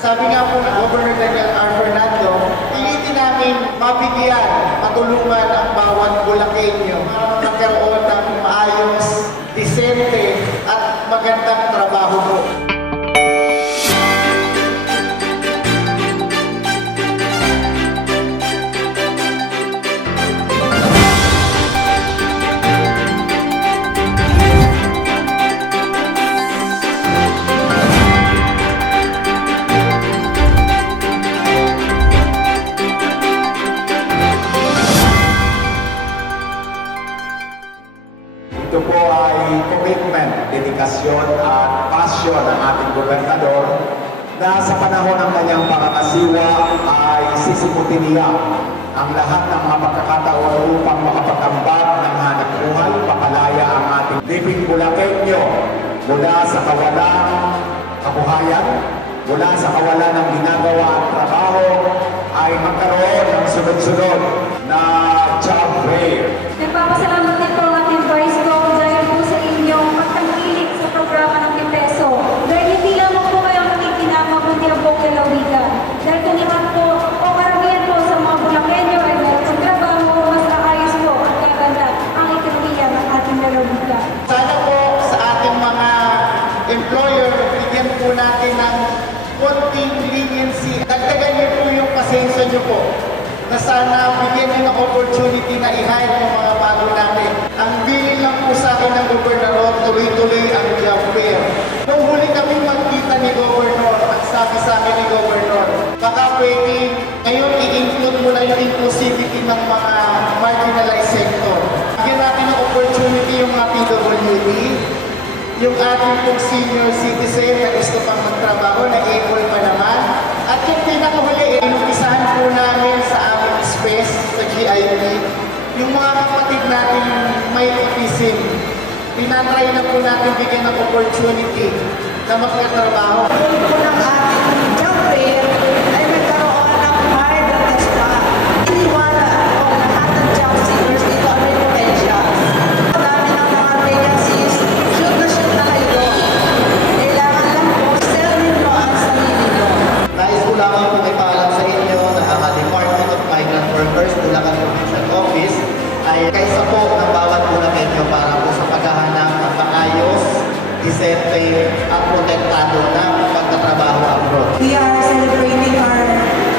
Sabi nga po ng Governor Daniel R. Fernando, pilitin namin mabigyan, matulungan ang bawat Bulakenyo para magkaroon ng maayos, disente at magandang trabaho po. Ito po ay commitment, dedikasyon at passion ng ating gobernador na sa panahon ng kanyang pangangasiwa ay sisimutin niya ang lahat ng mga pagkakataon upang makapag-ambag ng hanap buhay, papalaya ang ating living Bulakenyo mula sa kawalang kabuhayan, mula sa kawalan ng ginagawa at trabaho ay magkaroon ng sunod-sunod na job fair. Nagpapasalamat din po ang ating Vice Gov dahil po sa inyong pagtangkilik sa programa ng Pipeso. Dahil hindi lamang po kayo makikinama kundi ang buong lalawigan. Dahil tumihan po o karamihan po sa mga Bulakenyo ay dahil sa trabaho, mas aayos po at gaganda ang ekonomiya ng ating lalawigan. Sana po sa ating mga employer, bigyan po natin ng konting leniency. Dagdagan niyo po yung pasensya niyo po na sana bigyan niyo ng opportunity na i-hire yung mga bago natin. Ang bilin lang po sa akin ng gobernador, tuloy-tuloy ang job fair. Nung huli kami magkita ni Governor, at sabi sa akin ni Governor, baka pwede ngayon i-include mo na yung inclusivity ng mga marginalized sector. Bigyan natin ng opportunity yung mga PWD, yung ating pong senior citizen na gusto pang magtrabaho, na able pa naman. At yung pinakahuli, inumpisahan po namin sa aming space, sa GIP, yung mga kapatid natin may autism. Tinatry na po natin bigyan ng opportunity na magkatrabaho. Kung ng ating job fair ay nagkaroon ng hard test pa. Iniwala ako lahat ng job seekers dito ang may potential. Ang dami ng mga vacancies, shoot na kayo. Kailangan lang po, selling mo ang sarili mo. Nais ko lamang po may paalam sa inyo na ang Department of Migrant Workers, Bulacan Provincial Office, ay kaysa po ng bawat Bulakenyo para po sa paghahanap ng maayos, disente at protektado na pagtatrabaho abroad. We are celebrating our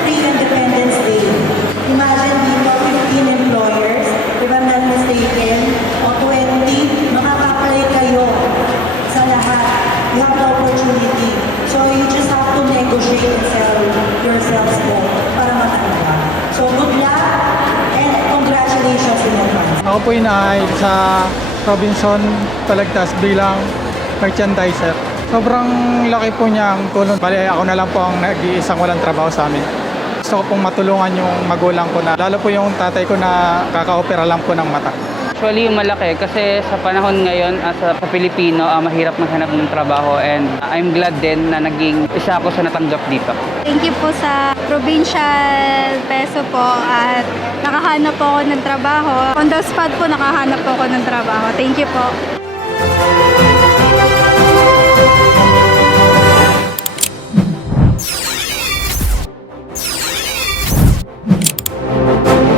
pre-independence day. Imagine being of 15 employers, if I'm not mistaken, o 20, makaka-apply kayo sa lahat. You have the opportunity. So you just have to negotiate and sell yourselves there para matanggap. So good luck and congratulations in advance. Ako po ay sa Robinson Talagtas bilang merchandiser. Sobrang laki po niya ang tulong. Bali, ako na lang po ang nag-iisang walang trabaho sa amin. Gusto ko pong matulungan yung magulang ko na, lalo po yung tatay ko na kaka-opera lang po ng mata. Actually, malaki kasi sa panahon ngayon sa Pilipino, mahirap maghanap ng trabaho and I'm glad din na naging isa ako sa natanggap dito. Thank you po sa Provincial Peso po at nakahanap po ako ng trabaho. On the spot po nakahanap po ako ng trabaho. Thank you po.